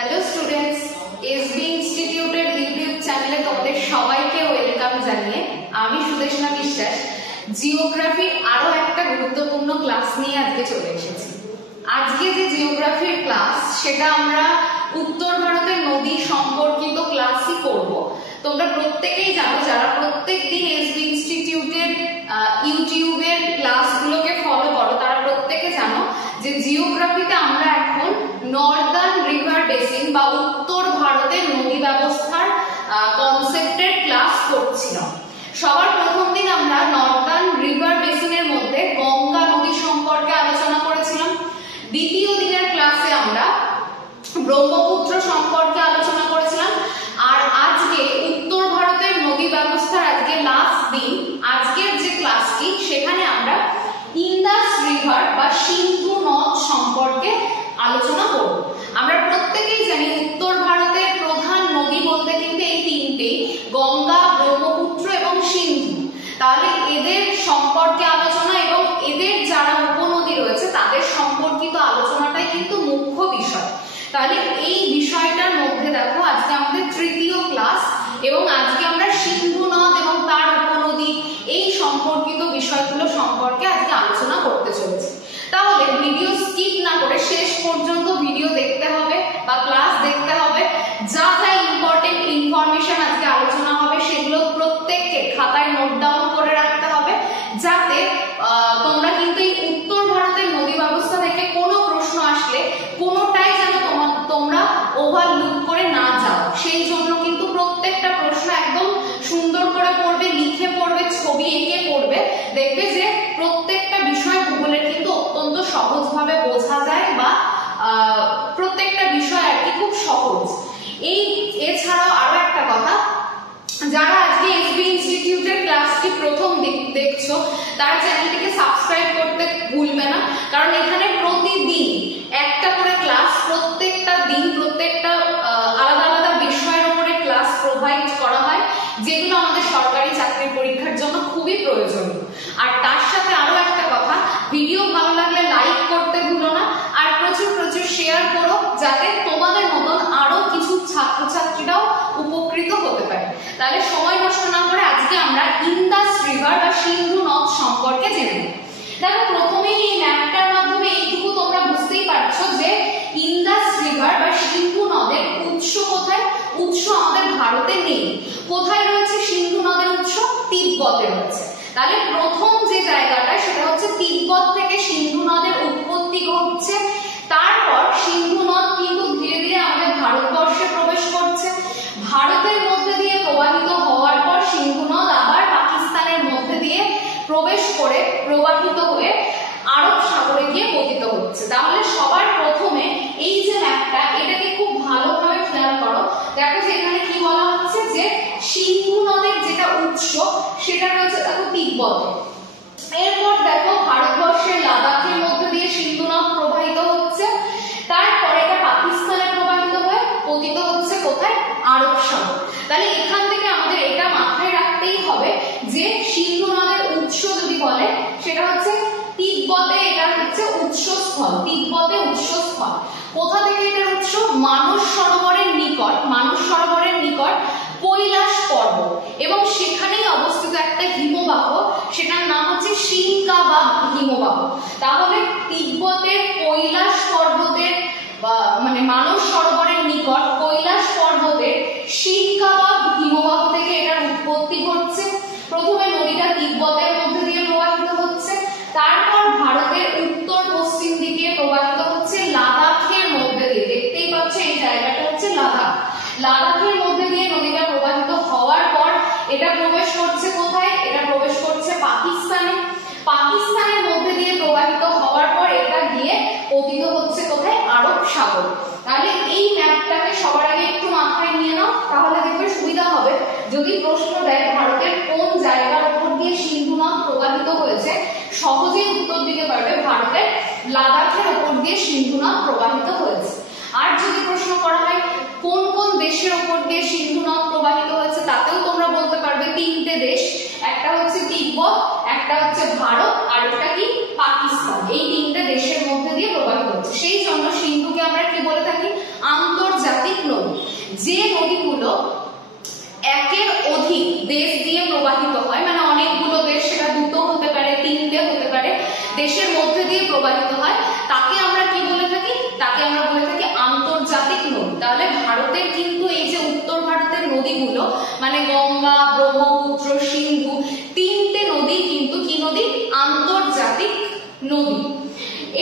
Hello students, SB ইনস্টিটিউটের YouTube চ্যানেলে তোমাদের সবাইকে ওয়েলকাম জানিয়ে আমি সুদেশনা বিশ্বাস জিওগ্রাফির আরো একটা গুরুত্বপূর্ণ ক্লাস নিয়ে আজকে চলে এসেছি। আজকে যে জিওগ্রাফির ক্লাস সেটা আমরা উত্তর ভারতের নদী সম্পর্কিত ক্লাসই করব। তোমরা প্রত্যেকেই জানো, যারা প্রত্যেকদিন এসবি ইনস্টিটিউটের ইউটিউবের ক্লাসগুলোকে ফলো করো তারা প্রত্যেকে জানো যে জিওগ্রাফিতে আমরা এখন নর্দার্ন রিভার বেসিন বা উত্তর ভারতের নদী ব্যবস্থার কনসেপ্টের ক্লাস করছিলাম। সবার প্রথম দিন আমরা নর্দার্ন রিভার বেসিনের মধ্যে গঙ্গা নদী সম্পর্কে আলোচনা করেছিলাম। দ্বিতীয় দিনের ক্লাসে আমরা ব্রহ্মপুত্র সম্পর্কে আলোচনা করেছিলাম। আর আজকে উত্তর ভারতের নদী ব্যবস্থার আজকে লাস্ট দিন, আজকের যে ক্লাসটি সেখানে আমরা ইন্দাস রিভার বা সিন্ধু নদ সম্পর্কে আলোচনা করব। আমরা প্রত্যেকেই জানি উত্তর ভারতের প্রধান নদী বলতে কিন্তু এই তিনটেই, গঙ্গা, ব্রহ্মপুত্র এবং সিন্ধু। তাহলে এদের সম্পর্কে আলোচনা এবং এদের যারা উপনদী রয়েছে তাদের সম্পর্কিত আলোচনাটাই কিন্তু মুখ্য বিষয়। তাহলে এই বিষয়টার মধ্যে দেখো আজকে আমাদের তৃতীয় ক্লাস এবং আজকে আমরা সিন্ধু নদ এবং তার উপনদী এই সম্পর্কিত বিষয়গুলো সম্পর্কে আজকে আলোচনা করতে চলেছি। তাহলে ভিডিও স্কিপ না করে শেষ পর্যন্ত ভিডিও দেখতে হবে বা ক্লাস দেখতে হবে। যা যা ইম্পর্টেন্ট ইনফরমেশন আজকে আলোচনা হবে সেগুলো প্রত্যেককে খাতায় নোট ডাউন করে রাখতে হবে, যাতে তোমরা কিন্তু এই উত্তর ভারতের নদী ব্যবস্থা থেকে কোনো প্রশ্ন আসলে কোনোটাই যেন তোমরা ওভারলুক করে না যাও। সেই জন্য কিন্তু প্রত্যেকটা প্রশ্ন একদম সুন্দর করে পড়বে, লিখে পড়বে, ছবি এঁকে পড়বে। দেখবে যে প্রত্যেকটা বিষয় ভূগোলের কিন্তু অত্যন্ত সহজভাবে বোঝা যায় বা প্রত্যেকটা বিষয় আর কি খুব সহজ। এছাড়াও আরো একটা কথা, যারা আজকে এসবি ইনস্টিটিউটের ক্লাসটি প্রথম দেখছো তারা চ্যানেলটিকে সাবস্ক্রাইব করতে ভুলবে না, কারণ এখানে প্রতিদিন একটা করে ক্লাস, প্রত্যেকটা দিন প্রত্যেকটা আলাদা আলাদা বিষয়ের উপরে ক্লাস প্রোভাইড করা হয়, যেগুলো আমাদের সরকারি চাকরির পরীক্ষার জন্য খুবই প্রয়োজনীয়। আর তার সাথে আরো একটা কথা, ভিডিও ভালো লাগলে লাইক করতে ভুলো না, আর প্রচুর প্রচুর শেয়ার করো, যাতে তোমাদের মতন আরো কিছু ছাত্রছাত্রীরাও উপকৃত হতে পারে। তাহলে সময় নষ্ট না করে আজকে আমরা ইন্দাস রিভার বা সিন্ধু নদ সম্পর্কে জেনে নেব। দেখো প্রথমেই এই ম্যাপটার মাধ্যমে এইটুকু তোমরা বুঝতেই পারছো যে ইন্দাস রিভার বা সিন্ধু নদের উৎস কোথায়। উৎস আমাদের ভারতে নেই। কোথায় রয়েছে সিন্ধু নদের উৎস? তিব্বতে রয়েছে। তাহলে প্রথম যে জায়গাটা সেটা হচ্ছে তিব্বত থেকে সিন্ধু নদের উৎপত্তি ঘটছে। তারপর সিন্ধু নদ কিন্তু ধীরে ধীরে আমাদের ভারতবর্ষে প্রবেশ করছে। ভারতের মধ্যে দিয়ে প্রবাহিত হওয়ার পর সিন্ধু নদ আবার পাকিস্তানের মধ্যে দিয়ে প্রবেশ করে প্রবাহিত হয়ে আরব সাগরে গিয়ে পতিত হচ্ছে। তাহলে সবার প্রথমে এই যে ম্যাপটা, এটাকে খুব ভালোভাবে খেয়াল করো। দেখো যে এখানে কি বলা হচ্ছে যে সিন্ধু নদের যেটা উৎস সেটা রয়েছে দেখো তিব্বতে। এরপর দেখো ভারতবর্ষের লাদাখের মধ্যে দিয়ে সিন্ধু নদ প্রবাহিত হচ্ছে। তারপরে এটা পাকিস্তানে প্রবাহিত হয়ে পতিত হচ্ছে কোথায়? আরব সাগর। তাহলে এখান থেকে আমাদের এটা মাথায় রাখতেই হবে যে সিন্ধু নদের উৎস যদি বলে সেটা হচ্ছে তিব্বতে, এটা হচ্ছে উৎসস্থল। তিব্বতে উৎসস্থল। কোথা থেকে এটার উৎস? মানস সরোবরের নিকট। মানস সরোবরের নিকট কৈলাস পর্বত এবং সেখানেই অবস্থিত একটা হিমবাহ, সেটার নাম হচ্ছে সিংকাবা হিমবাহ। তাহলে তিব্বতের কৈলাস পর্বতের মানে মানস সরোবরের নিকট কৈলাস পর্বতের সিংকাবা হিমবাহ থেকে এটার উৎপত্তি ঘটছে। প্রথমে নদীটা তিব্বতের মধ্যে দিয়ে প্রবাহিত হচ্ছে, তারপর ভারতের উত্তর পশ্চিম দিকে প্রবাহিত হচ্ছে লাদাখের মধ্যে দিয়ে। দেখতেই পাচ্ছ এই জায়গাটা হচ্ছে লাদাখ। লাদাখের মধ্যে দিয়ে নদীটা প্রবাহিত হওয়ার পর এটা প্রবেশ করছে কোথায়? এটা প্রবেশ করছে পাকিস্তানে। পাকিস্তানের মধ্যে দিয়ে প্রবাহিত হওয়ার পর এটা গিয়ে পতিত হচ্ছে কোথায়? আরব সাগর। তাহলে এই ম্যাপটাকে সবার আগে একটু মাথায় নিয়ে নাও, তাহলে দেখবে সুবিধা হবে। যদি প্রশ্ন দেয় ভারতের কোন জায়গার উপর দিয়ে সিন্ধু নদ প্রবাহিত হয়েছে, সহজেই উত্তর দিতে পারবে ভারতের লাদাখের উপর দিয়ে সিন্ধু নদ প্রবাহিত হয়েছে। আর যদি প্রশ্ন করা হয় কোন কোন দেশের উপর দিয়ে সিন্ধু নদ প্রবাহিত হয়েছে, তাতেও তোমরা বলতে পারবে তিনটে দেশ, একটা হচ্ছে তিব্বত, একটা হচ্ছে ভারত, আর একটা কি? পাকিস্তান। এই তিনটে দেশের মধ্যে দিয়ে প্রবাহিত হচ্ছে। সেই জন্য সিন্ধুকে আমরা কি বলে থাকি? আন্তর্জাতিক যে নদীগুলো একের অধিক দেশ দিয়ে প্রবাহিত হয়, মানে অনেকগুলো দেশ, সেটা দুটো হতে পারে, তিনটে হতে পারে, দেশের মধ্যে দিয়ে প্রবাহিত হয়, তাকে আমরা কি বলে থাকি? তাকে আমরা বলে থাকি আন্তর্জাতিক নদী। তাহলে ভারতের কিন্তু এই যে উত্তর ভারতের নদীগুলো, মানে গঙ্গা, ব্রহ্মপুত্র, সিন্ধু, তিনটে নদী কিন্তু কি নদী? আন্তর্জাতিক নদী।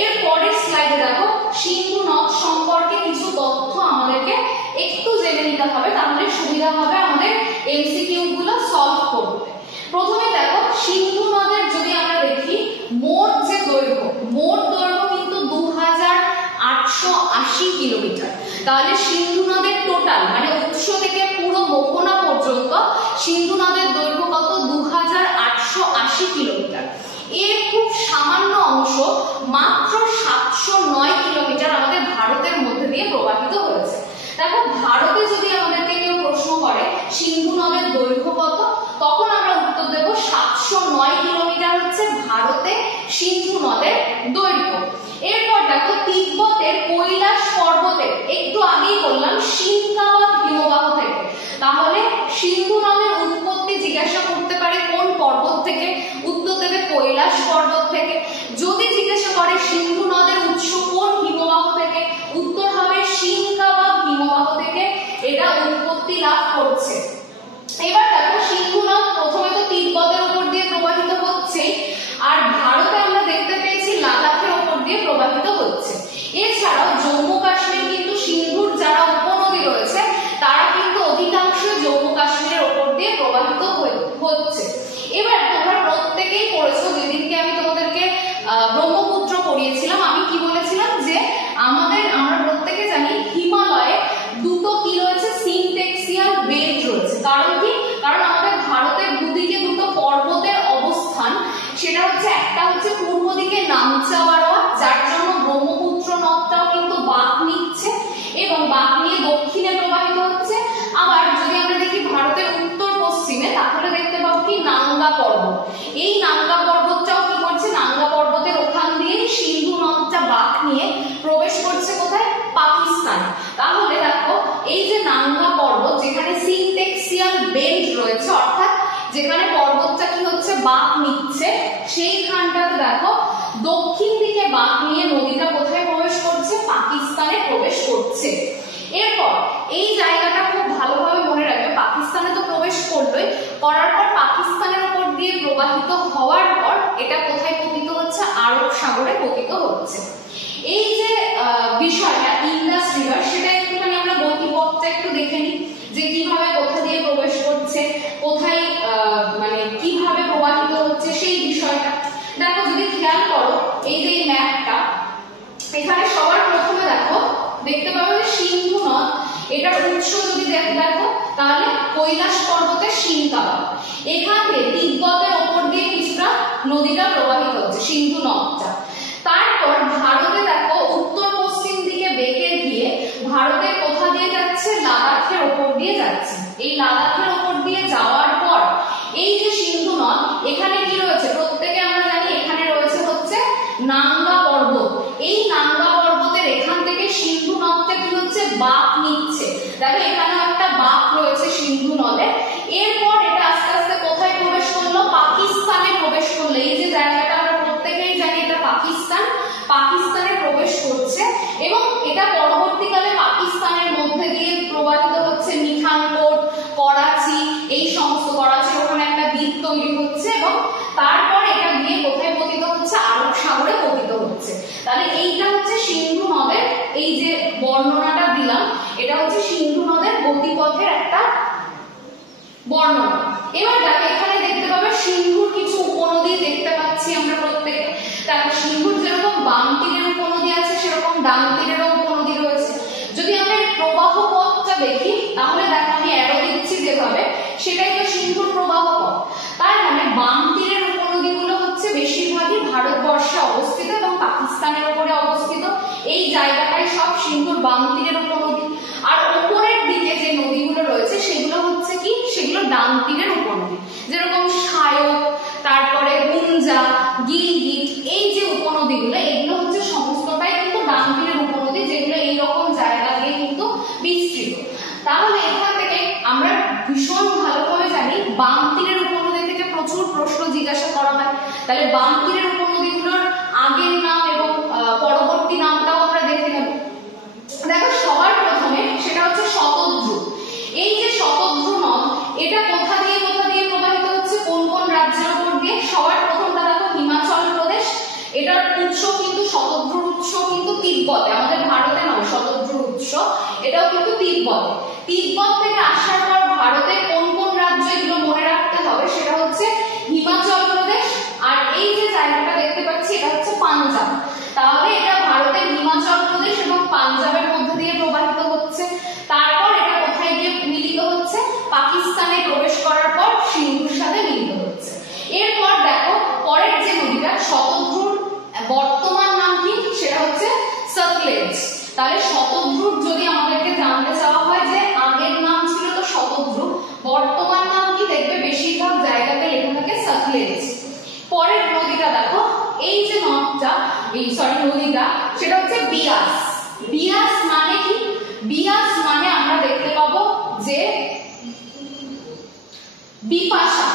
এর পরের স্লাইডে দেখো সিন্ধু নদ সম্পর্কে কিছু তথ্য আমাদেরকে একটু জেনে নিতে হবে, তাহলে সুবিধা হবে আমাদের এমসিকিউ গুলো সলভ করতে। প্রথমে দেখো সিন্ধু নদের যদি আমরা দেখি মোট যে দৈর্ঘ্য, মোট দৈর্ঘ্য কিন্তু 2880 কিলোমিটার। তাহলে সিন্ধু নদের টোটাল মানে উৎস থেকে পুরো মোহনা পর্যন্ত সিন্ধু নদের দৈর্ঘ্য কত? 2880 কিলোমিটার। এর খুব সামান্য অংশ মাত্র 709 কিলোমিটার আমাদের ভারতের মধ্যে দিয়ে প্রবাহিত হয়েছে। দেখো ভারতে যদি আমাদেরকে কেউ প্রশ্ন করে সিন্ধু নদের দৈর্ঘ্য কত, তখন আমরা উত্তর দেব 709 কিলোমিটার হচ্ছে ভারতে সিন্ধু নদের দৈর্ঘ্য। এরপর দেখো তিব্বতের কৈলাস পর্বতের, একটু আগেই বললাম সিনকাবাদ হিমবাহ থেকে, তাহলে সিন্ধু নদের উৎপত্তি জিজ্ঞাসা করতে পারে কোন পর্বত থেকে, উত্তর দেবে কৈলাস পর্বত থেকে। যদি জিজ্ঞাসা করে সিন্ধু নদের উৎস কোন হিমবাহ থেকে, উত্তর হবে সিনকাবাদ হিমবাহ থেকে এটা উৎপত্তি লাভ করছে। এবার দেখো সিন্ধু নদ প্রথমে তো তিব্বতের উপর দিয়ে প্রবাহিত হচ্ছে, আর ভারতে আমরা দেখতে পেয়েছি লাদাখের উপর দিয়ে প্রবাহিত হচ্ছে। এছাড়াও জম্মু কাশ্মীর কিন্তু সিন্ধুর যারা উপনদী রয়েছে তারা কিন্তু অধিকাংশ জম্মু কাশ্মীরের উপর দিয়ে প্রবাহিত হচ্ছে। এবার তোমরা প্রত্যেকেই পড়েছো, যেদিনকে আমি তোমাদেরকে ব্রহ্মপুত্র পড়িয়েছিলাম, আমি কি বলেছিলাম যে আমরা প্রত্যেকে জানি হিমালয়ে দুটো কি রয়েছে? সিনটেক্সিয়াল বেল্ট রয়েছে। কারণ কি? কারণ আমাদের ভারতের দুদিকে দুটো পর্বতের অবস্থান, সেটা হচ্ছে একটা হচ্ছে পূর্ব দিকে নামচা বারোয়া, যার জন্য ব্রহ্মপুত্র নদটাও কিন্তু বাঁক নিচ্ছে এবং বাঁক নিয়ে দক্ষিণে প্রবাহিত হচ্ছে। আবার যদি আমরা দেখি ভারতের উত্তর পশ্চিমে, তাহলে দেখতে পাবো কি নাঙ্গা পর্বত। এই নাঙ্গা পর্বতটাও কি করছে? নাঙ্গা পর্বতের ওখান দিয়ে সিন্ধু নদটা বাঁক নিয়ে প্রবেশ করছে কোথায়? পাকিস্তান। তাহলে দেখো এই যে নাঙ্গা পর্বত, যেখানে সিনটেক্সিয়াল বেল্ট রয়েছে, অর্থাৎ যেখানে পর্বতটা কি হচ্ছে? বাঁক নিচ্ছে, সেইখানটাতে দেখো দক্ষিণ দিকে বাঁক নিয়ে নদীটা কোথায় প্রবেশ করছে? পাকিস্তানে প্রবেশ করছে। এরপর এই জায়গাটা খুব ভালোভাবে মনে রাখবে, পাকিস্তানে তো প্রবেশ করলোই, করার পর পাকিস্তানের উপর দিয়ে প্রবাহিত হওয়ার পর এটা কোথায় পতিত হচ্ছে? আরব সাগরে পতিত হচ্ছে। এই যে বিষয়টা ইন্দাস রিভার, সেটা একটুখানি আমরা গতিপথটা একটু দেখে নিই যে কিভাবে কোথা দিয়ে প্রবেশ করছে, কোথায় মানে কিভাবে প্রবাহিত হচ্ছে সেই বিষয়টা। দেখো যদি খেয়াল করো এই যে ম্যাপটা, এখানে সবার প্রথমে দেখো দেখতে পাবে যে সিন্ধু নদ, এটার উৎস যদি দেখো তাহলে কৈলাস পর্বতের সিনকাবাদ, এখান থেকে তিব্বতের ওপর দিয়ে কিছুটা নদীটা প্রবাহিত হচ্ছে সিন্ধু নদটা। তারপর ভারতে দেখো উত্তর পশ্চিম দিকে বেঁকে গিয়ে ভারতের কোথা দিয়ে যাচ্ছে? লাদাখের ওপর দিয়ে যাচ্ছে। এই লাদাখের ওপর দিয়ে যাওয়ার পর এই যে সিন্ধু নদ, এখানে কি রয়েছে? প্রত্যেকে আমরা জানি এখানে রয়েছে হচ্ছে নাঙ্গা পর্বত। এই নাঙ্গা পর্বতের এখান থেকে সিন্ধু নদটা কি হচ্ছে? বাঁক নিচ্ছে। দেখো এখানেও একটা বাঁক রয়েছে সিন্ধু নদে। এরপর এটা আস্তে আস্তে কোথায় প্রবেশ করলো? পাকিস্তানে প্রবেশ করলো। এই যে জায়গাটা আমরা প্রত্যেকেই জানি এটা পাকিস্তান, পাকিস্তানে প্রবেশ করছে এবং এটা পরবর্তীকালে পাকিস্তানের মধ্যে দিয়ে প্রবাহিত হচ্ছে মিঠানকোট, করাচি, এই সমস্ত, করাচির ওখানে একটা দ্বীপ তৈরি হচ্ছে এবং তারপর এটা গিয়ে কোথায় পতিত হচ্ছে? আরব সাগরে পতিত হচ্ছে। তাহলে এইটা হচ্ছে সিন্ধু নদের, এই যে বর্ণনাটা দিলাম, এটা হচ্ছে সিন্ধু নদের গতিপথের একটা বর্ণনা। এবার দেখো এখানে দেখতে পাবে সিন্ধুর কিছু উপনদী দেখতে পাচ্ছি আমরা প্রত্যেকে। দেখো সিন্ধুর যেরকম বাম তীরের উপনদী আছে, সেরকম ডান তীরেরও উপনদী রয়েছে। যদি আমরা প্রবাহ পথটা দেখি তাহলে দেখো আমি অ্যারো দিচ্ছি যেভাবে, সেটাই তো সিন্ধুর প্রবাহ পথ। তার মানে বাম তীরের উপনদীগুলো হচ্ছে বেশিরভাগই ভারতবর্ষে অবস্থিত এবং পাকিস্তানের উপরে অবস্থিত। এই জায়গাটাই সব সিন্ধুর বাম তীরের উপনদী। আর উপরের দিকে যে নদীগুলো রয়েছে সেগুলো হচ্ছে কি? সেগুলো ডান তীরের উপনদী, যেরকম সায়ক, তারপরে গুঞ্জা, গিলগিট, এই যে উপনদীগুলো, এগুলো হচ্ছে সমস্তটাই কিন্তু ডান তীরের উপনদী, যেগুলো এইরকম জায়গা দিয়ে কিন্তু বিস্তৃত। তাহলে এখান থেকে আমরা ভীষণ ভালোভাবে জানি বাম তীরের উপনদী থেকে প্রচুর প্রশ্ন জিজ্ঞাসা করা হয়। তাহলে বাম তীরের উপনদীগুলোর আগের নাম এবং পরবর্তী নামটাও আমরা দেখে নেব। দেখো সবার প্রথমে সেটা হচ্ছে শতদ্রু। এই যে শতদ্রু নদ, এটা কোথা দিয়ে প্রবাহিত হচ্ছে, কোন কোন রাজ্যের উপর দিয়ে? সবার প্রথমটা দেখো হিমাচল প্রদেশ। এটার উৎস কিন্তু শতদ্রুর উৎস কিন্তু তিব্বতে, আমাদের ভারতে নয়। শতদ্রুর উৎস এটাও কিন্তু তিব্বতে। তিব্বত থেকে আসার পর ভারতে কোন কোন রাজ্য, এগুলো মনে রাখতে হবে, সেটা হচ্ছে হিমাচল প্রদেশ আর এই যে জায়গাটা দেখতে পাচ্ছি এটা হচ্ছে পাঞ্জাব। তাহলে এটা ভারতের হিমাচল প্রদেশ এবং পাঞ্জাবের মধ্যে দিয়ে প্রবাহিত হচ্ছে। তারপর এটা কোথায় গিয়ে মিলিত হচ্ছে? পাকিস্তানে প্রবেশ করার পর সিন্ধুর সাথে মিলিত হচ্ছে। এরপর দেখো পরের যে নদীটা, শতদ্রুর বর্তমান নাম কি? সেটা হচ্ছে সতলেজ। তাহলে শতদ্রুর যদি আমাদেরকে জানতে চাওয়া হয় যে আগের নাম ছিল তো শতদ্রু, বর্তমান নাম কি, দেখবে বেশিরভাগ জায়গাতে লেখা থাকে সতলেজ। পরের নদীটা দেখো, এই যে নদীটা সেটা হচ্ছে বিয়াস। বিয়াস মানে কি? বিয়াস মানে আমরা দেখতে পাবো যে বিপাশা।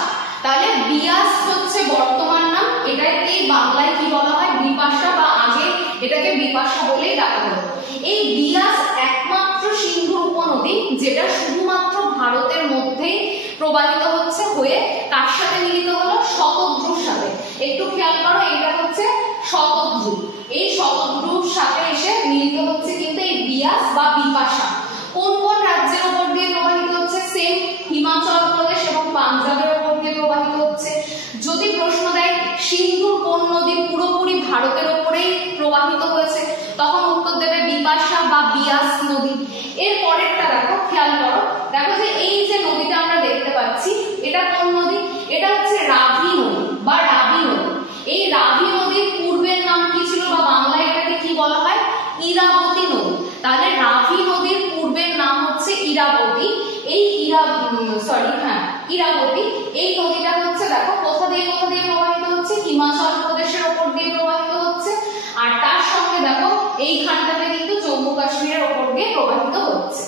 তাহলে বিয়াস হচ্ছে বর্তমান নাম, এটাকে বাংলায় কি বলা হয়? বিপাশা, বা আগে এটাকে বিপাশা বলেই ডাকা হতো। এই বিয়াস একমাত্র সিন্ধুর উপনদী যেটা শুধুমাত্র ভারতের মধ্যেই প্রবাহিত হচ্ছে, হয়ে কার সাথে মিলিত হলো? শতদ্রুর সাথে। একটু খেয়াল করো, এটা হচ্ছে শতদ্রু। এই শতদ্রুর সাথে এসে মিলিত হচ্ছে কিন্তু এই বিয়াস বা বিপাশা। কোন কোন রাজ্যের উপর দিয়ে প্রবাহিত হচ্ছে? সেম হিমাচল প্রদেশ এবং পাঞ্জাবের উপর দিয়ে প্রবাহিত হচ্ছে। যদি প্রশ্ন দেয় সিন্ধুর কোন নদী পুরোপুরি ভারতের উপরেই প্রবাহিত হয়েছে, তখন উত্তর দেবে বিপাশা বা বিয়াস নদী। এর পরেরটা দেখো, খেয়াল করো, দেখো যে এই যে নদীটা আমরা দেখতে পাচ্ছি এটা কোন নদী? এটা হচ্ছে রাভি নদী বা রাবি নদী। এই রাভি নদীর পূর্বের নাম কি ছিল, বা বাংলায় এটাকে কি বলা হয়? ইরাবতী নদী। তাহলে রাভি নদীর পূর্বের নাম হচ্ছে ইরাবতী। এই ইরাবতী এই নদীটা হচ্ছে দেখো কোথা দিয়ে প্রবাহিত হচ্ছে? হিমাচল প্রদেশের উপর দিয়ে প্রবাহিত হচ্ছে। আর তার সঙ্গে দেখো এইখানটাতে কিন্তু জম্মু কাশ্মীরের উপর দিয়ে প্রবাহিত হচ্ছে।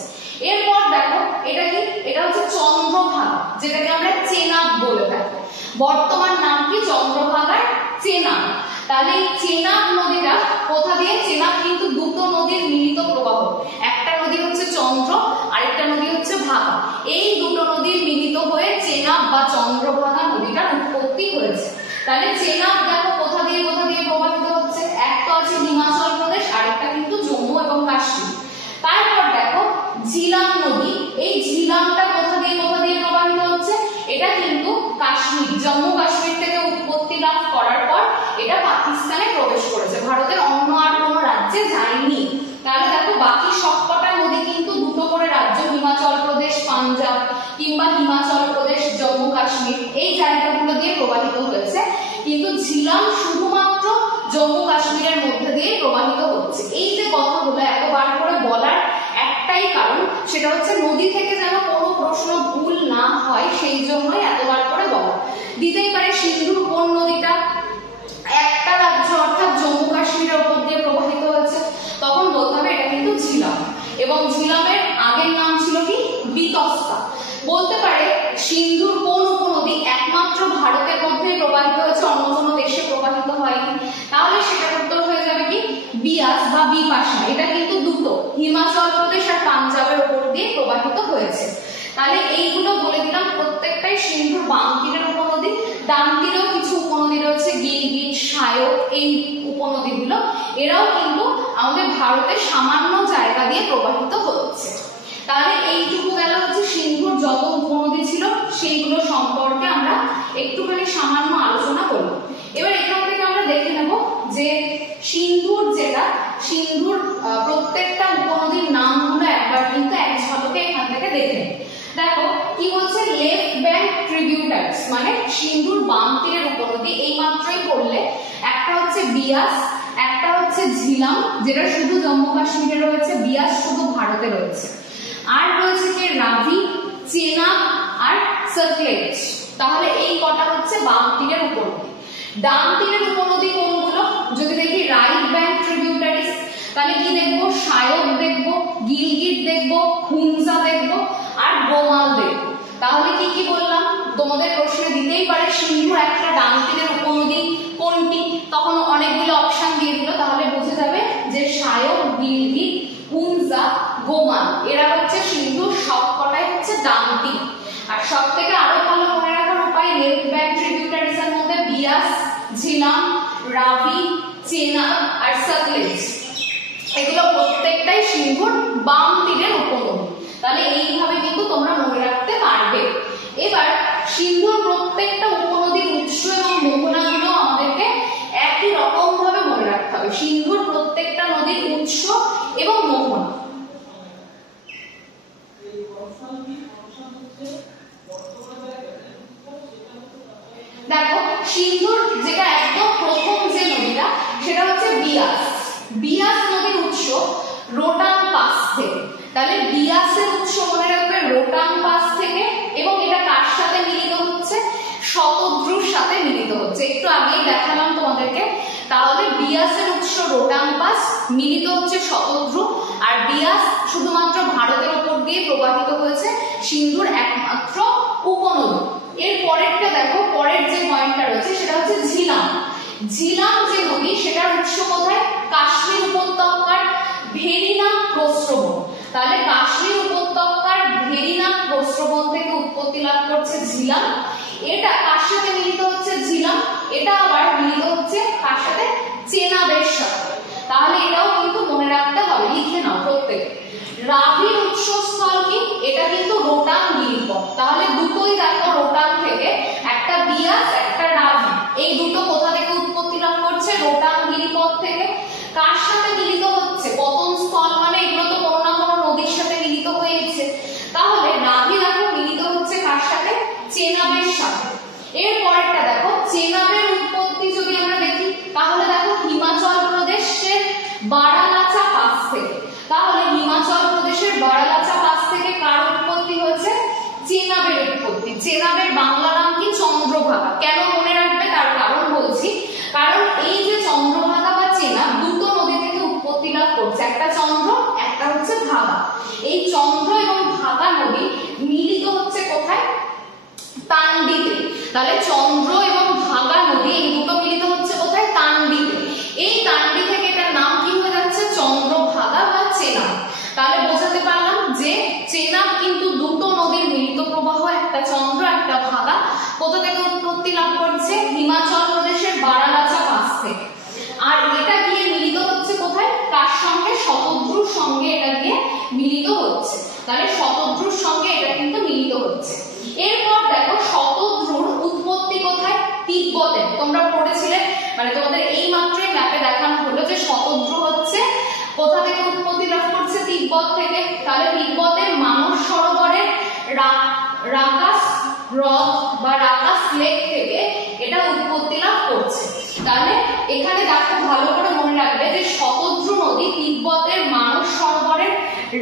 এরপর দেখো এটা কি? এটা হচ্ছে চন্দ্রভাগা, যেটাকে আমরা চেনাব বলে থাকি। বর্তমান নাম কি? চন্দ্রভাগার চেনাব। তাহলে এই চেনাব নদীটা কোথা দিয়ে? চেনাব কিন্তু দুটো নদীর মিলিত প্রবাহ। একটা নদী হচ্ছে চন্দ্র, আরেকটা নদী হচ্ছে ভাগা। এই দুটো নদীর মিলিত হয়ে চেনাব বা চন্দ্রভাগা নদীটার উৎপত্তি হয়েছে। তাহলে চেনাব দেখো কোথা দিয়ে প্রবাহিত হচ্ছে? একটা আছে হিমাচল প্রদেশ, আরেকটা কিন্তু জম্মু এবং কাশ্মীর। তারপর দেখো ঝিলাম নদী। এই ঝিলামটা কোথা দিয়ে প্রবাহিত হচ্ছে? এটা কিন্তু কাশ্মীর, জম্মু কাশ্মীর থেকে উৎপত্তি লাভ করার পর এটা পাকিস্তানে প্রবেশ করেছে, ভারতের অন্য আর কোনো রাজ্যে যায়নি। তাহলে দেখো বাকি সবকটা নদী কিন্তু দুটো করে রাজ্য, হিমাচল প্রদেশ পাঞ্জাব কিংবা হিমাচল প্রদেশ জম্মু কাশ্মীর, এই জায়গাগুলো দিয়ে প্রবাহিত হয়েছে। কিন্তু ঝিলাম শুধুমাত্র জম্মু কাশ্মীরের মধ্যে দিয়ে প্রবাহিত হচ্ছে। এই যে কথাগুলো এতবার করে বলার একটাই কারণ, সেটা হচ্ছে নদী থেকে যেন কোনো প্রশ্ন ভুল না হয়, সেই জন্যই এতবার করে বলা। দিতেই পারে সিন্ধুর কোন নদীটা একটা রাজ্য অর্থাৎ জম্মু কাশ্মীরের উপর দিয়ে প্রবাহিত হয়েছে, তখন বলতে হবে এটা কিন্তু ঝিলাম। এবং ঝিলামের আগের নাম ছিল কি? বিতস্তা। বলতে পারে সিন্ধুর কোন উপনদী একমাত্র ভারতের মধ্যে প্রবাহিত হয়েছে, অন্য কোনো দেশে প্রবাহিত হয়নি, তাহলে সেটার উত্তর হয়ে যাবে কি? বিয়াস বা বিপাশা। এটা কিন্তু দুটো, হিমাচল প্রদেশ আর পাঞ্জাবের উপর দিয়ে প্রবাহিত হয়েছে। তাহলে এইগুলো বলে দিলাম, প্রত্যেকটাই সিন্ধুর বাম তীরের উপনদী। ডান তীরেও কিছু উপনদী রয়েছে, গিলগিট, সায়ক, এই উপনদীগুলো এরাও কিন্তু আমাদের ভারতের সামান্য জায়গা দিয়ে প্রবাহিত হচ্ছে। তাহলে এইটুকু গেল হচ্ছে সিন্ধুর যত উপনদী ছিল সেইগুলো সম্পর্কে আমরা একটুখানি সামান্য আলোচনা করলাম। এবার এখান থেকে আমরা দেখে নেব যে সিন্ধুর প্রত্যেকটা উপনদীর নামগুলো একবার কিন্তু এক ঝলকে এখান থেকে দেখে নেব। দেখো কি বলছে? লেফট ব্যাংক ট্রিবিউটারিজ মানে সিন্ধুর বাম তীরের উপনদী। এই মাত্রই পড়লে একটা হচ্ছে বিয়াস, একটা হচ্ছে ঝিলাম যেটা শুধু জম্মু কাশ্মীরে রয়েছে, বিয়াস শুধু ভারতে রয়েছে। আর রয়েছে কি? রাভি, চেনাব আর সতলেজ। তাহলে এই কটা হচ্ছে বাম তীরের উপনদী। ডান তীরের উপনদী কোনগুলো? যদি দেখি রাইট ব্যাংক ট্রিবিউটারিজ, তাহলে কি দেখবো? সায়ক দেখবো, গিলগিট দেখবো, হুনজা দেখবো আর গোমাল দেখবো। তাহলে কি কি বললাম? তোমাদের প্রশ্নে দিতেই পারে সিন্ধুর একটা ডান তীরের উপনদী কোনটি, তখন অনেকগুলো অপশন দিয়ে দিল, তাহলে বুঝে যাবে যে সায়ক, গিলগিট, হুনজা, গোমাল এরা হচ্ছে সিন্ধুর সবকটাই হচ্ছে ডান তীর। আর সব থেকে আরো ভালো মনে রাখার উপায়, লেফট ব্যাংক ট্রিবিউটারিজ এর মধ্যে বিয়াস, ঝিলাম, রাভি, চেনাব আর সতলেজ এগুলো প্রত্যেকটাই সিন্ধুর বাম তীরের উপনদী। তাহলে এইভাবে কিন্তু তোমরা মনে রাখতে পারবে। এবার সিন্ধুর প্রত্যেকটা উপনদীর উৎস এবং মোহনাগুলো আমাদেরকে একই রকম ভাবে মনে রাখতে হবে। সিন্ধুর প্রত্যেকটা নদীর উৎস এবং মোহনা। দেখো সিন্ধুর যেটা একদম প্রথম যে নদীটা সেটা হচ্ছে বিয়াস। বিয়াস নদীর উৎস রোটাং পাস থেকে। তাহলে বিয়াসের উৎস মনে রাখবে রোটাং পাস থেকে, এবং এটা কার সাথে মিলিত হচ্ছে? শতদ্রুর সাথে মিলিত হচ্ছে। একটু আগেই দেখালাম তোমাদেরকে। তাহলে বিয়াসের উৎস রোটাং পাস, মিলিত হচ্ছে শতদ্রু, আর বিয়াস শুধুমাত্র ভারতের উপর দিয়ে প্রবাহিত হয়েছে, সিন্ধুর একমাত্র উপনদী। এর পরেরটা দেখো, পরের যে পয়েন্টটা রয়েছে সেটা হচ্ছে ঝিলাম। ঝিলাম যে নদী সেটার উৎস কোথায়? কাশ্মীর উপত্যকার ভেরিনাগ প্রস্রবণ। তাহলে কাশ্মীর উপত্যকার ভেরিনাগ প্রস্রবণ থেকে উৎপত্তি লাভ করছে ঝিলাম। এটা কার সাথে মিলিত হচ্ছে? ঝিলাম এটা আবার মিলিত হচ্ছে কার সাথে? চেনাবের সাথে। তাহলে এটাও কিন্তু মনে রাখতে হবে, লিখে নাও প্রত্যেকে। রাভির উৎসস্থল কি? এটা কিন্তু রোটাং গিরিপথ। তাহলে দুটোই দেখো, রোটাং থেকে একটা বিয়াস একটা রাভি, এই দুটো কোথা থেকে উৎপত্তি লাভ করছে? রোটাং গিরিপথ থেকে। কার সাথে মিলিত হচ্ছে? পতন স্থল মানে এগুলো তো কোনো না কোনো নদীর সাথে মিলিত হয়েছে। তাহলে রাভি দেখো মিলিত হচ্ছে কার সাথে? চেনাবের সাথে। এর পরেরটা দেখো, চেনাবের উৎপত্তি যদি আমরা দেখি তাহলে দেখো হিমাচল প্রদেশের বারালাচা পাস থেকে। তাহলে হিমাচল প্রদেশের বারালাচা পাস থেকে কার উৎপত্তি হয়েছে? চেনাবের উৎপত্তি। চেনাবের বাংলা নাম কি? চন্দ্রভাগা। কেন মনে রাখবে তার কারণ বলছি। কারণ এই যে চন্দ্রভাগা বা চেনাব দুটো নদী থেকে উৎপত্তি লাভ করছে, একটা চন্দ্র একটা হচ্ছে ভাগা। এই চন্দ্র এবং ভাগা নদী মিলিত হচ্ছে কোথায়? তান্ডিতে। তাহলে চন্দ্র এবং ভাগা নদী এই দুটো মিলিত হচ্ছে কোথায়? তান্ডিতে। এই তান্ডি থেকে এটার নাম কি হয়ে যাচ্ছে? চন্দ্রভাগা বা চেনাব। তাহলে বোঝাতে পারলাম যে চেনাব কিন্তু দুটো নদীর মিলিত প্রবাহ, একটা চন্দ্র একটা ভাগা। কোথা থেকে উৎপত্তি লাভ করছে? হিমাচল প্রদেশের বারালাচা পাস থেকে। আর এটা গিয়ে মিলিত হচ্ছে কোথায়? কার সঙ্গে? শতদ্রুর সঙ্গে এটা গিয়ে মিলিত হচ্ছে। তাহলে শতদ্রুর সঙ্গে এটা কিন্তু মিলিত হচ্ছে। এরপর দেখো শতদ্রুর উৎপত্তি কোথায়? তিব্বতে। তোমরা পড়েছিলে, মানে তোমাদের এই মাত্রই ম্যাপে দেখানো হলো যে শতদ্রু হচ্ছে কোথা থেকে উৎপত্তি লাভ করছে? তিব্বত থেকে। তাহলে তিব্বতের মানস সরোবরের রাকাস হ্রদ বা রাকাস লেক থেকে এটা উৎপত্তি লাভ করছে। তাহলে এখানে দেখো ভালো করে মনে রাখবে যে শতদ্রু নদী তিব্বতের মানস সরোবরের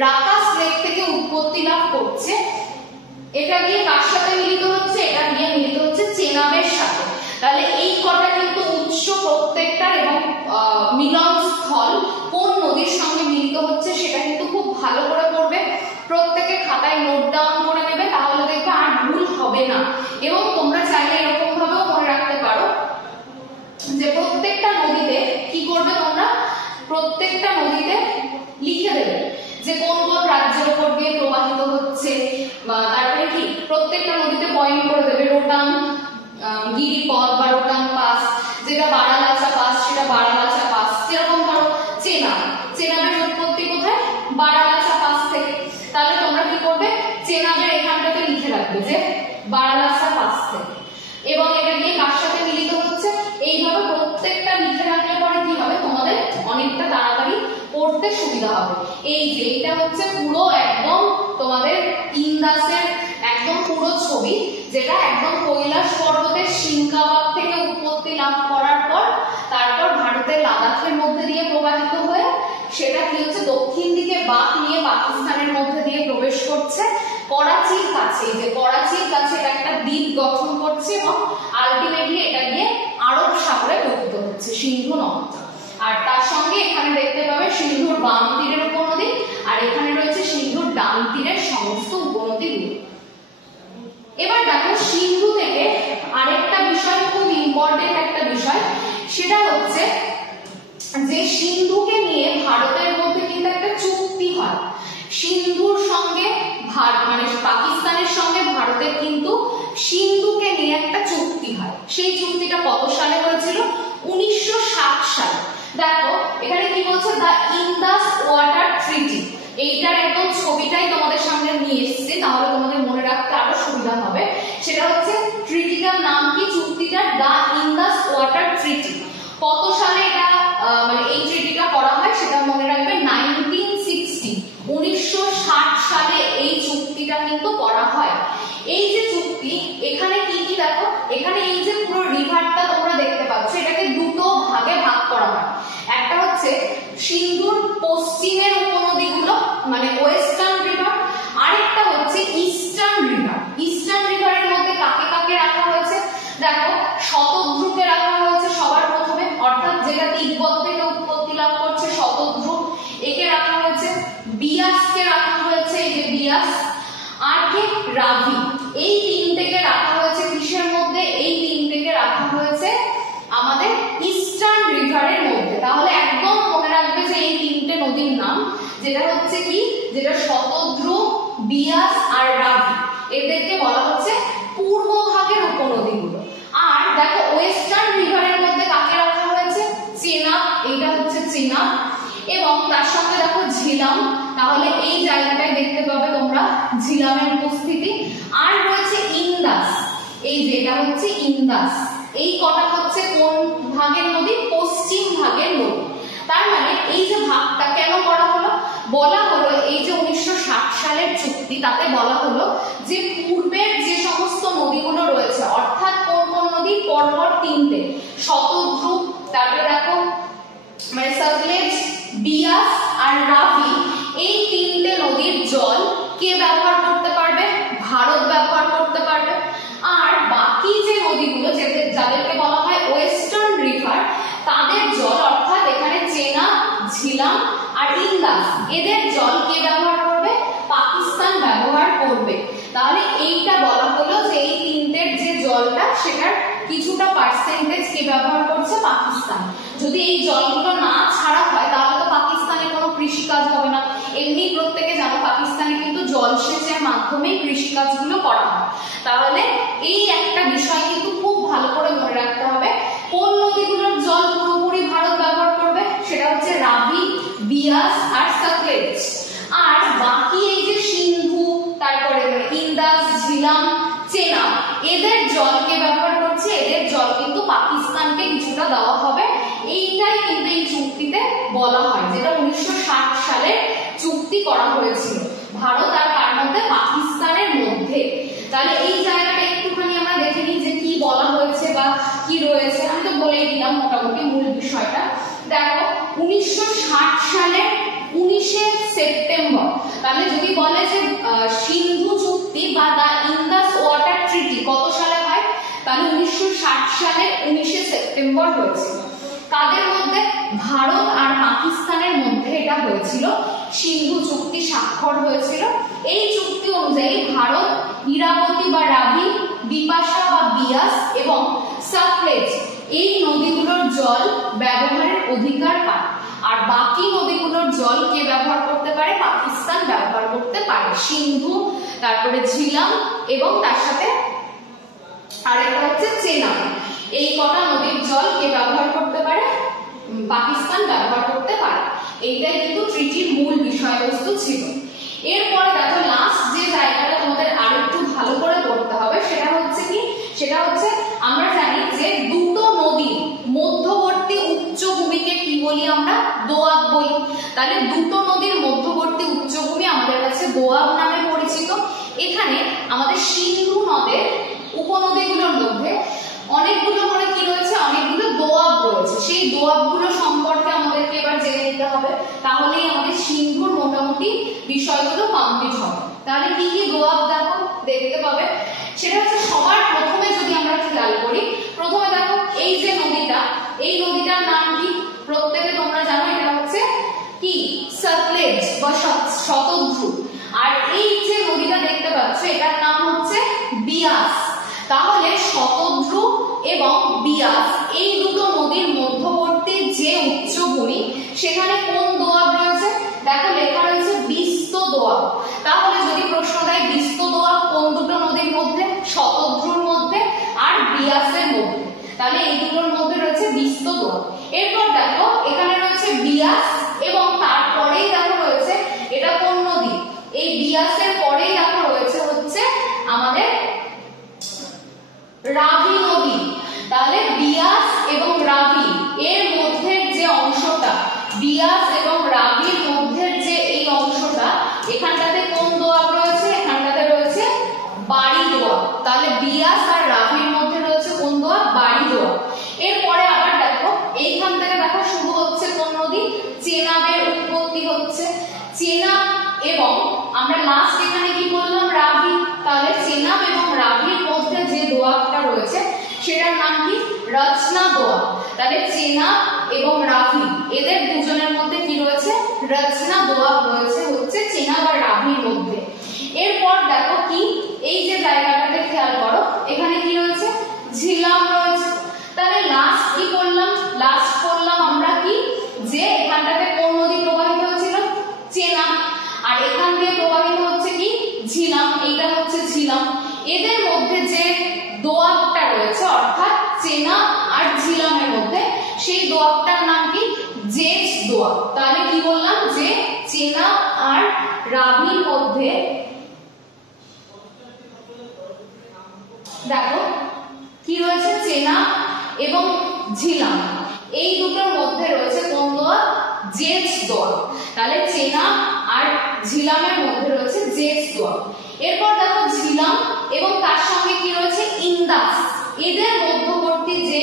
রাকাস লেক থেকে উৎপত্তি লাভ করছে। এটা গিয়ে কার সাথে মিলিত হচ্ছে? এটা গিয়ে মিলিত হচ্ছে চেনাবের সাথে। তাহলে এই কটা কিন্তু উৎস প্রত্যেকটার, এবং মিলন স্থল কোন নদীর সঙ্গে মিলিত হচ্ছে সেটা কিন্তু খুব ভালো করে পড়বে। প্রত্যেকে খাতায় নোট ডাউন করে নেবে, তাহলে দেখবে আর ভুল হবে না। এবং তোমরা চাইলে এরকম ভাবেও মনে রাখতে পারো যে প্রত্যেকটা নদীতে কি করবে তোমরা? প্রত্যেকটা নদীতে লিখে দেবে যে কোন কোন রাজ্যের উপর দিয়ে প্রবাহিত হচ্ছে। তারপরে কি প্রত্যেকটা নদীতে পয়েন্ট করে দেবে রোটাং গিরিপথ বা রোটাং পাস, যেটা বারালাচা পাস সেটা বারালাচা পাস। যেরকম ধরো চেনাব, চেনাবের উৎপত্তি কোথায়? বারালাচা পাস থেকে। তাহলে তোমরা কি করবে? চেনাবের এখানটাতে লিখে রাখবে যে বারালাচা পাস থেকে, এবং এটা গিয়ে কার সাথে মিলিত হচ্ছে। এইভাবে প্রত্যেকটা লিখে রাখলে পরে কি হবে? তোমাদের অনেকটা তাড়াতাড়ি পড়তে সুবিধা হবে। এই যে এটা হচ্ছে পুরো একদম তোমাদের ইন্দাসের একদম পুরো ছবি, যেটা একদম কৈলাস পর্বতের সিংকাবাব থেকে উৎপত্তি লাভ করার পর তারপর ভারতের লাদাখের মধ্যে দিয়ে প্রবাহিত হয়ে সেটা কি হচ্ছে? দক্ষিণ দিকে বাঁক নিয়ে পাকিস্তানের মধ্যে দিয়ে প্রবেশ করছে করাচির কাছে। যে করাচির কাছে এটা একটা দ্বীপ গঠন করছে, এবং আলটিমেটলি এটা গিয়ে আরব সাগরে পতিত হচ্ছে সিন্ধু নদটা। আর তার সঙ্গে এখানে দেখতে পাবে সিন্ধুর বাম তীরের উপনদী আর এখানে রয়েছে সিন্ধুর ডান তীরের সমস্ত উপনদীগুলো। এবার দেখো সিন্ধু থেকে আরেকটা বিষয়, খুব ইম্পর্টেন্ট একটা বিষয়, সেটা হচ্ছে যে সিন্ধুকে নিয়ে ভারতের মধ্যে কিন্তু একটা চুক্তি হয়। সিন্ধুর সঙ্গে মানে পাকিস্তানের সঙ্গে ভারতের কিন্তু সিন্ধুকে নিয়ে একটা চুক্তি হয়। সেই চুক্তিটা কত সালে হয়েছিল? 1960 সালে। দেখো এখানে কি বলছে, দা ইন্দাস ওয়াটার ট্রিটি। এইটার একদম ছবিটাই তোমাদের সামনে নিয়ে এসেছি, তাহলে তোমাদের মনে রাখতে আরো সুবিধা হবে। সেটা হচ্ছে ট্রিটিটার নাম কি, চুক্তিটার দা ইন্দাস ওয়াটার ট্রিটি। কত সালে এটা মানে এই ট্রিটিটা করা হয় সেটা মনে রাখবে, 1960 1960 সালে এই চুক্তিটা কিন্তু করা হয়। এই যে চুক্তি, এখানে কি কি দেখো, এখানে এই যে পুরো রিভারটা তোমরা দেখতে পাচ্ছ, এটাকে দুটো ভাগে ভাগ করা হয়। একটা হচ্ছে সিন্ধুর পশ্চিমের উপনদীগুলো মানে ওয়েস্টার্ন রিভার, আরেকটা হচ্ছে ইস্টার্ন রিভার। ইস্টার্ন রিভারের মধ্যে কাকে কাকে রাখা হয়েছে দেখো, শতদ্রুকে রাখা হয়েছে সবার প্রথমে, অর্থাৎ যেটা তিব্বত থেকে উৎপত্তি লাভ করছে শতদ্রু, একে রাখা হয়েছে। বিয়াসকে রাখা হয়েছে, এই যে বিয়াস, আর কে, রাভি। এই তিনটেকে রাখা হয়েছে কিসের মধ্যে? এই তিনটেকে রাখা হয়েছে আমাদের ইস্টার্ন রিভারের মধ্যে। তাহলে একদম মনে রাখবে যে এই তিনটে নদীর নাম, যেটা হচ্ছে কি, যেটা শতদ্রু, বিয়াস আর রাভি, এদেরকে বলা হচ্ছে পূর্ব ভাগের উপনদীগুলো। আর দেখো ওয়েস্টার্ন রিভারের মধ্যে কাকে রাখা হয়েছে? চেনাব, এইটা হচ্ছে চেনাব, এবং তার সঙ্গে দেখো ঝিলাম। তাহলে এই জায়গাটায় দেখতে পাবে তোমরা ঝিলামের উপস্থিতি। আর রয়েছে ইন্দাস, এই যেটা হচ্ছে ইন্দাস। এই কটা হচ্ছে কোন ভাগের নদী? পশ্চিম ভাগের নদী। তার মানে এই যে ভাগটা কেন করা হলো? বলা হলো এই যে 1960 সালের চুক্তি, তাতে বলা হলো যে পূর্বের যে সমস্ত নদীগুলো রয়েছে, অর্থাৎ কোন কোন নদী? পরপর তিনটে, শতদ্রু, তারপরে দেখো মানে সতলেজ, বিয়াস আর রাভি, এই তিনটে নদীর জল কে ব্যবহার করতে পারবে? ভারত ব্যবহার করতে পারবে। আর বাকি যে নদীগুলো যাদেরকে বলা হয় ওয়েস্টার্ন রিভার, তাদের জল অর্থাৎ এখানে চেনাব, ঝিলাম আর ইন্দাস, এদের জল কে ব্যবহার করবে? পাকিস্তান ব্যবহার করবে। তাহলে এইটা বলা হলো যে এই তিনটের যে জলটা, সেটার কিছুটা পার্সেন্টেজ কে ব্যবহার করছে? পাকিস্তান। যদি এই জলগুলো না ছাড়া হয় তাহলে তো পাকিস্তানে কোনো কৃষিকাজ হবে না। এমনি প্রত্যেকে জানো পাকিস্তানে কিন্তু জলসেচের মাধ্যমে কৃষিকাজগুলো করা হয়। তাহলে এই একটা বিষয় কিন্তু খুব ভালো করে মনে রাখতে হবে। কোন নদীগুলোর জল পুরোপুরি ভারত ব্যবহার করবে? সেটা হচ্ছে রাভি, বিয়াস আর সতলেজ। আর বাকি এই যে সিন্ধু, তারপরে ইন্দাস, ঝিলাম, চেনাব, এদের জলকে ব্যবহার করছে, এদের জল কিন্তু পাকিস্তানকে কিছুটা দেওয়া হবে। এইটাই কিন্তু এই চুক্তিতে বলা হয়, যেটা 1960 সালে চুক্তি করা হয়েছিল ভারত আর কার মধ্যে? পাকিস্তানের মধ্যে। তাহলে এই জায়গাটা একটুখানি আমরা দেখে নিই যে কি বলা হয়েছে বা কি রয়েছে। আমি তো বলেই দিলাম মোটামুটি মূল বিষয়টা। দেখো 1960 সালের 19শে সেপ্টেম্বর, তাহলে যদি বলে যে সিন্ধু চুক্তি বা দা ইন্দাস ওয়াটার ট্রিটি কত সালে হয়, তাহলে 1960 সালের 19শে সেপ্টেম্বর হয়েছিল। কাদের মধ্যে? ভারত আর পাকিস্তানের মধ্যে এটা হয়েছিল। সিন্ধু চুক্তি স্বাক্ষর হয়েছিল। এই চুক্তি অনুযায়ী ভারত ইরাবতী বা রাভি, বিপাশা বা বিয়াস এবং সতলেজ, এই নদীগুলোর জল ব্যবহারের অধিকার পায়। আর বাকি নদীগুলোর জল কে ব্যবহার করতে পারে? পাকিস্তান ব্যবহার করতে পারে। সিন্ধু, তারপরে ঝিলাম এবং তার সাথে আরেকটা হচ্ছে চেনাব, এই কটা নদীর জল কে ব্যবহার করতে পারে? পাকিস্তান ব্যবহার করতে পারে। এইটাই কিন্তু ট্রিটির মূল বিষয়বস্তু ছিল। এরপরে দেখো লাস্ট যে জায়গাটা তোমাদের আরেকটু ভালো করে পড়তে হবে, সেটা হচ্ছে কি, সেটা হচ্ছে আমরা জানি যে দুটো নদীর মধ্যবর্তী উচ্চভূমিকে কি বলি আমরা? দোয়াব বলি। তাহলে দুটো নদীর মধ্যবর্তী উচ্চভূমি আমাদের কাছে দোয়াব নামে পরিচিত। এখানে আমাদের সিন্ধু নদের উপনদীগুলোর মধ্যে অনেকগুলো করে কি রয়েছে? অনেকগুলো দোয়াব রয়েছে। সেই দোয়াবগুলো সম্পর্কে আমাদেরকে এবার জেনে নিতে হবে, তাহলেই আমাদের সিন্ধুর মোটামুটি বিষয়গুলো কমপ্লিট হবে। তাহলে কি কি দোয়াব দেখো দেখতে পাবে, সেটা হচ্ছে সবার প্রথমে যদি আমরা খেয়াল করি, প্রথমে দেখো এই যে নদীটা, এই নদীটার নাম কি? প্রত্যেকে তোমরা জানো এটা হচ্ছে কি? সতলেজ বা এটার নাম হচ্ছে বিয়াস। তাহলে শতদ্রু এবং বিয়াস এই দুটো নদীর মধ্যবর্তী যে উচ্চভূমি সেখানে কোন দোয়াব রয়েছে? দেখো লেখা রয়েছে বিস্ত দোয়াব। তাহলে যদি প্রশ্ন দেয় বিস্ত দোয়াব কোন দুটো নদীর মধ্যে? শতদ্রুর মধ্যে আর বিয়াসের মধ্যে। তাহলে এই দুটোর মধ্যে রয়েছে বিস্ত দোয়াব। এরপর দেখো এখানে রয়েছে বিয়াস এবং তারপরেই দেখো রয়েছে এটা কোন নদী? এই বিয়াসের পরেই দেখো রয়েছে হচ্ছে আমাদের রাভি নদী। তাহলে বিয়াস এবং রাভি এর মধ্যে যে অংশটা, বিয়াস এবং রাভির মধ্যে যে এই অংশটা, এখানটাতে কোন দোয়াব রয়েছে? এখানটাতে রয়েছে বাড়ি দোয়াব। তাহলে বিয়াস আর রাভির মধ্যে রয়েছে কোন দোয়াব? বাড়ি দোয়াব। এরপরে আবার দেখো এইখান থেকে দেখো শুরু হচ্ছে কোন নদী? চেনাবের উৎপত্তি হচ্ছে। চেনাব এবং আমরা লাস্ট এখানে কি বললাম? রাভি। তাহলে চেনাব এবং রাভির মধ্যে যে দোয়াবটা রয়েছে সেটার নাম কি? রচনা দোয়াব। তাহলে চেনাব এবং রাভি এদের দুজনের মধ্যে কি রয়েছে? রচনা দোয়াব রয়েছে হচ্ছে চেনাব আর রাভির মধ্যে। এরপর দেখো কি এই যে জায়গাটাতে খেয়াল করো এখানে কি রয়েছে? ঝিলাম রয়েছে। তাহলে লাস্ট কি করলাম? লাস্ট করলাম আমরা কি যে এখানটাতে কোন নদী প্রবাহিত হচ্ছিল? চেনাব। আর এখান দিয়ে প্রবাহিত হচ্ছে কি? ঝিলাম। এইটা হচ্ছে ঝিলাম। এদের মধ্যে যে দোয়াবটা রয়েছে অর্থাৎ চেনাব আর ঝিলামের মধ্যে সেই দোয়াবটার নাম কি? জেজ দোয়াব। তাহলে কি বললাম? যে চেনাব আর রাভির মধ্যে দেখো কি রয়েছে? চেনাব এবং ঝিলাম এই দুটোর মধ্যে রয়েছে কোন দোয়াব? জেজ দোয়াব। তাহলে চেনাব আর ঝিলামের মধ্যে রয়েছে জেজ দোয়াব। এরপর দেখো ঝিলাম এবং তার সঙ্গে কি রয়েছে? ইন্দাস। এদের মধ্যবর্তী যে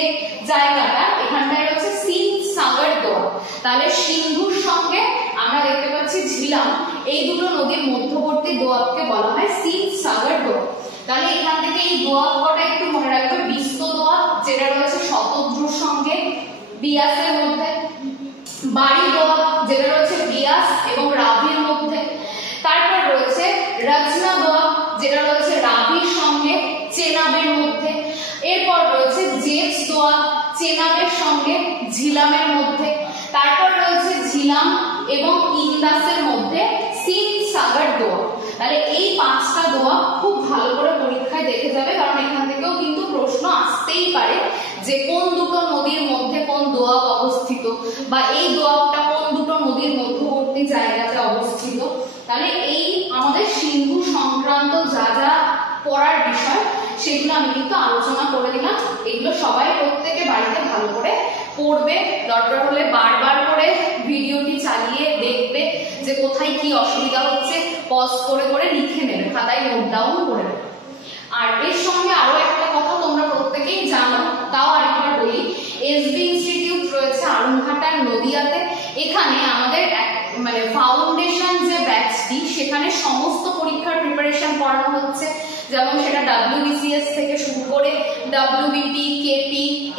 জায়গাটা এখানটায় রয়েছে সিন্ধ সাগর দোয়াব। তাহলে সিন্ধুর সঙ্গে আমরা দেখতে পাচ্ছি ঝিলাম, এই দুটো নদীর মধ্যবর্তী দোয়াবকে বলা হয় সিন্ধ সাগর দোয়াব। তাহলে এখান থেকে এই দোয়াব কটা একটু মনে রাখবে। বিস্ত দোয়াব যেটা রয়েছে শতদ্রুর সঙ্গে বিয়াসের মধ্যে, বাড়ি দোয়াব যেটা রয়েছে বিয়াস এবং রাভির মধ্যে, তারপর রয়েছে রচনা দোয়াব যেটা রয়েছে রাভির সঙ্গে চেনাবের মধ্যে, এরপর রয়েছে জেজ দোয়াব চেনাবের সঙ্গে ঝিলামের মধ্যে, তারপর রয়েছে ঝিলাম এবং ইন্দাসের মধ্যে সিন্ধ সাগর দোয়াব। তাহলে এই পাঁচটা দোয়াব খুব ভালো করে পরীক্ষায় দেখে যাবে, কারণ এখান থেকেও কিন্তু প্রশ্ন আসতেই পারে যে কোন দুটো নদীর মধ্যে কোন দোয়াব অবস্থিত বা এই দোয়াবটা কোন দুটো নদীর মধ্যবর্তী জায়গাতে অবস্থিত। তাহলে এই আমাদের সিন্ধু সংক্রান্ত যা যা পড়ার বিষয় সেগুলো আমি কিন্তু আলোচনা করে দিলাম। এগুলো সবাই প্রত্যেকে বাড়িতে ভালো করে পড়বে, দরকার হলে বারবার করে ভিডিওটি চালিয়ে দেখবে যে কোথায় কি অসুবিধা হচ্ছে, পজ করে করে লিখে নেবে, খাতায় নোট ডাউন করে নেবে। আর এর সঙ্গে আরো একটা কথা তোমরা প্রত্যেকেই জানো, তাও আরেকবার বলি, এসবি ইনস্টিটিউট রয়েছে আরুনঘাটার নদিয়াতে। এখানে আমাদের মানে ফাউন্ডেশন যে ব্যাচটি সেখানে সমস্ত পরীক্ষার প্রিপারেশন করানো হচ্ছে, যেমন সেটা WBCS থেকে শুরু করে WBP, KP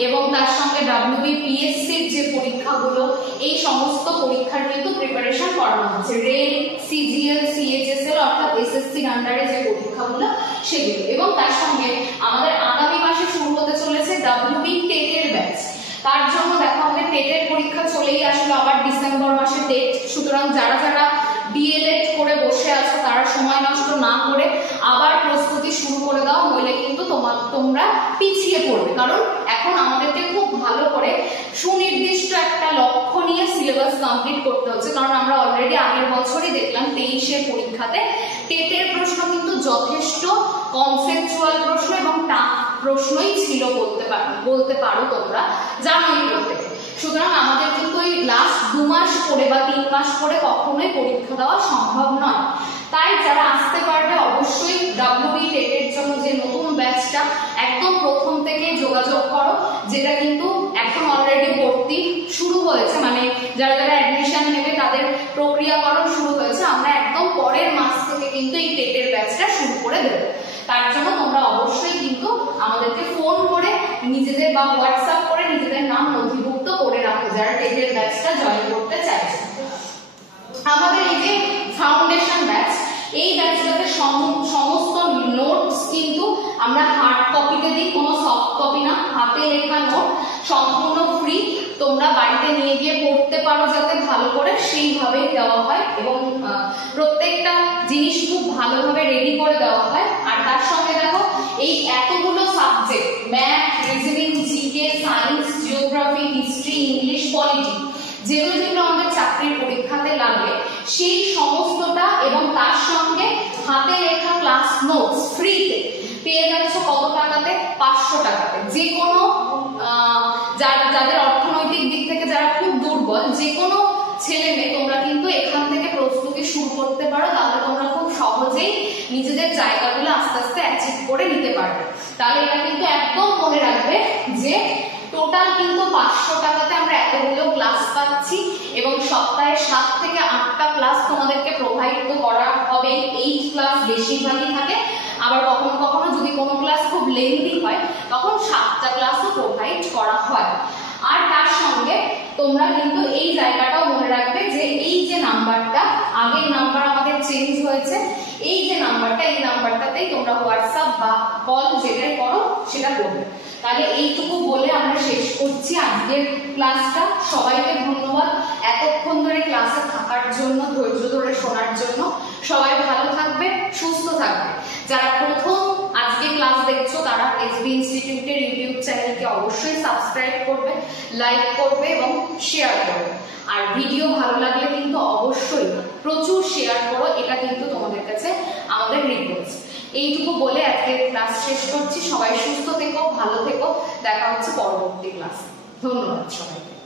এবং তার সঙ্গে WBPSC-র যে পরীক্ষাগুলো, এই সমস্ত পরীক্ষার কিন্তু প্রিপারেশন করানো হচ্ছে। রেল, CGL, CHSL অর্থাৎ SSC-র আন্ডারে যে পরীক্ষাগুলো সেগুলো, এবং তার সঙ্গে আমাদের আগামী মাসে শুরু হতে চলেছে WB টেটের ব্যাচ। তার জন্য দেখা হবে টেটের পরীক্ষা চলেই আসলো আবার ডিসেম্বর মাসে টেট। সুতরাং যারা যারা DLED করে বসে আছো তারা সময় নষ্ট না করে আবার প্রস্তুতি শুরু করে দাও, নইলে কিন্তু তোমরা পিছিয়ে পড়বে। কারণ এখন আমাদেরকে খুব ভালো করে সুনির্দিষ্ট একটা লক্ষ্য নিয়ে সিলেবাস কমপ্লিট করতে হচ্ছে, কারণ আমরা অলরেডি আগের বছরই দেখলাম 23-এর পরীক্ষাতে টেটের প্রশ্ন কিন্তু যথেষ্ট কনসেপচুয়াল প্রশ্ন এবং টাফ প্রশ্নই ছিল বলতে পারো তোমরা, জানোই প্রত্যেকে। সুতরাং আমাদের কিন্তু ওই লাস্ট 2 মাস পরে বা 3 মাস পরে কখনোই পরীক্ষা দেওয়া সম্ভব নয়। তাই যারা আসতে পারবে অবশ্যই WB টেটের জন্য যে নতুন ব্যাচটা একদম প্রথম থেকে যোগাযোগ করো, যেটা কিন্তু এখন অলরেডি ভর্তি শুরু হয়েছে, মানে যারা যারা অ্যাডমিশন নেবে তাদের প্রক্রিয়াকরণ শুরু হয়েছে। আমরা একদম পরের মাস থেকে কিন্তু এই টেটের ব্যাচটা শুরু করে দেবো। তার জন্য তোমরা অবশ্যই কিন্তু আমাদেরকে ফোন করে নিজেদের বা হোয়াটসঅ্যাপ করে নিজেদের নাম নথিভুক্ত করে রাখো যারা টেটের ব্যাচটা জয়েন করতে চাইছে। আমাদের এই যে ফাউন্ডেশন ব্যাচ, এই ব্যাচটাতে সমস্ত কিন্তু আমরা হার্ড কপিতে দিই, কোনো সফট কপি না, হাতে লেখা নোট, সম্পূর্ণ ফ্রি। তোমরা বাড়িতে নিয়ে গিয়ে পড়তে পারো যাতে ভালো করে, সেইভাবেই দেওয়া হয় এবং প্রত্যেকটা জিনিস খুব ভালোভাবে রেডি করে দেওয়া হয়। আর তার সঙ্গে দেখো এই এতগুলো subject, math, reasoning, GK, science, geography, history, English, polity, যেগুলো যেগুলো আমাদের চাকরির পরীক্ষাতে লাগে সেই সমস্তটা এবং তার সঙ্গে হাতে লেখা ক্লাস নোটস ফ্রিতে পেয়ে যাচ্ছ। কত টাকাতে? 500 টাকাতে। যে কোনো যাদের অর্থনৈতিক দিক থেকে যারা খুব দুর্বল, যে কোনো ছেলে মেয়ে তোমরা কিন্তু এখান থেকে প্রস্তুতি শুরু করতে পারো, তাহলে তোমরা খুব সহজেই নিজেদের জায়গাগুলো আস্তে আস্তে অ্যাচিভ করে নিতে পারবে। তাহলে এটা কিন্তু একদম মনে রাখবে যে টোটাল কিন্তু 500 টাকাতে আমরা এতগুলো ক্লাস পাচ্ছি এবং সপ্তাহে 7 থেকে 8টা ক্লাস তোমাদেরকে প্রোভাইড তো করা হবে। 8 ক্লাস বেশিরভাগই থাকে, আবার কখনো কখনো যদি কোনো ক্লাস খুব লেন্থি হয় তখন 7টা ক্লাসও প্রোভাইড করা হয়। আর তার সঙ্গে তোমরা কিন্তু এই জায়গাটাও মনে রাখবে যে এই যে নাম্বারটা, আগের নাম্বার আমাদের চেঞ্জ হয়েছে, এই যে নাম্বারটা, এই নাম্বারটাতেই তোমরা হোয়াটসঅ্যাপ বা কল যেটাই করো সেটা করবে। তাহলে এইটুকু বলে আমরা শেষ করছি আজকের ক্লাসটা। সবাইকে ধন্যবাদ এতক্ষণ ধরে ক্লাসে থাকার জন্য, ধৈর্য ধরে শোনার জন্য। সবাই ভালো থাকবে, সুস্থ থাকবে। যারা প্রথম আজকে ক্লাস দেখছো তারা এসবি ইনস্টিটিউটের ইউটিউব চ্যানেলকে অবশ্যই সাবস্ক্রাইব করবে, লাইক করবে এবং শেয়ার করবে। আর ভিডিও ভালো লাগলে কিন্তু অবশ্যই প্রচুর শেয়ার করো, এটা কিন্তু তোমাদের কাছে আমাদের রিকোয়েস্ট। এইটুকু বলে আজকে ক্লাস শেষ করছি। সবাই সুস্থ থেকো, ভালো থেকো, দেখা হচ্ছে পরবর্তী ক্লাসে। ধন্যবাদ সবাইকে।